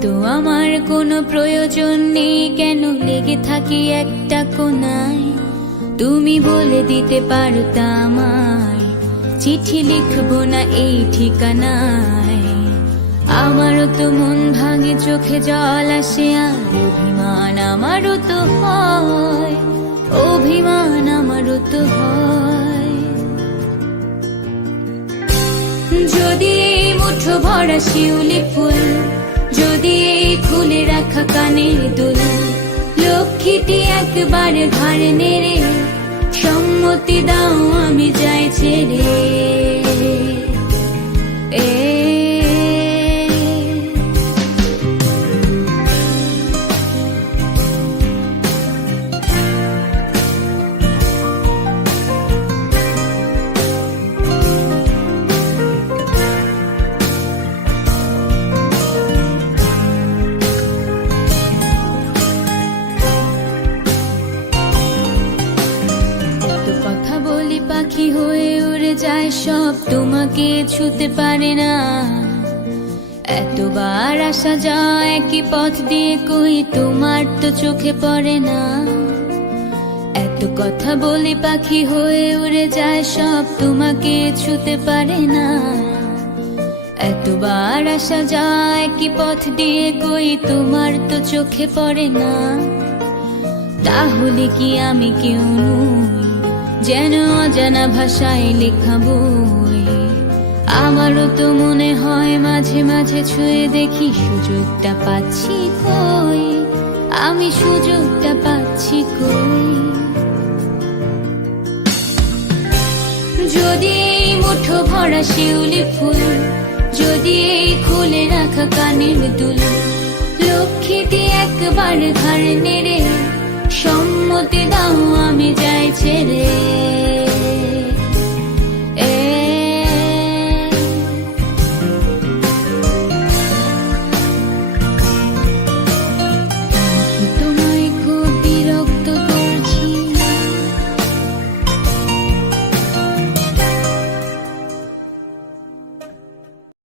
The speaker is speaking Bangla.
হয়তো আমার কোনো প্রয়োজন নেই। কেন লেগে থাকি একটা কোনায় তুমি বলে দিতে পারো তা আমায়। চিঠি লিখব না এই ঠিকানায়। আমারও তো মন ভাঙে, চোখে জল আসে আর অভিমান আমারও তো হয়। অভিমান আমারও তো হয়। যদি মুঠো ভরা শিউলি রাখা কানের দুল। লক্ষ্মীটি একবার ঘাড় নেড়ে সম্মতি দাও পাখি হয়ে উড়ে যায় সব। তোমাকে ছুতে পারে না। এতবার আসা যায় একই পথ দিয়ে কই, তোমার তো চোখে পড়ে না। এত কথা বলি পাখি হয়ে উড়ে যায় সব, তোমাকে ছুতে পারে না। এতবার আসা যায় কি পথ দিয়ে কই, তোমার তো চোখে পড়ে না। তাহলে কি আমি কেউ যেন অজানা ভাষায় লেখা বই। আমারও তো মনে হয় মাঝে মাঝে ছুঁয়ে দেখি সুযোগটা পাচ্ছি কই। আমি সুযোগটা পাচ্ছি কই। যদি এই মুঠো ভরা শিউলি ফুল, যদি এই খুলে রাখা কানের দুল, লক্ষ্মীটি একবার ঘাড় নেড়ে সম্মতি দাও আমি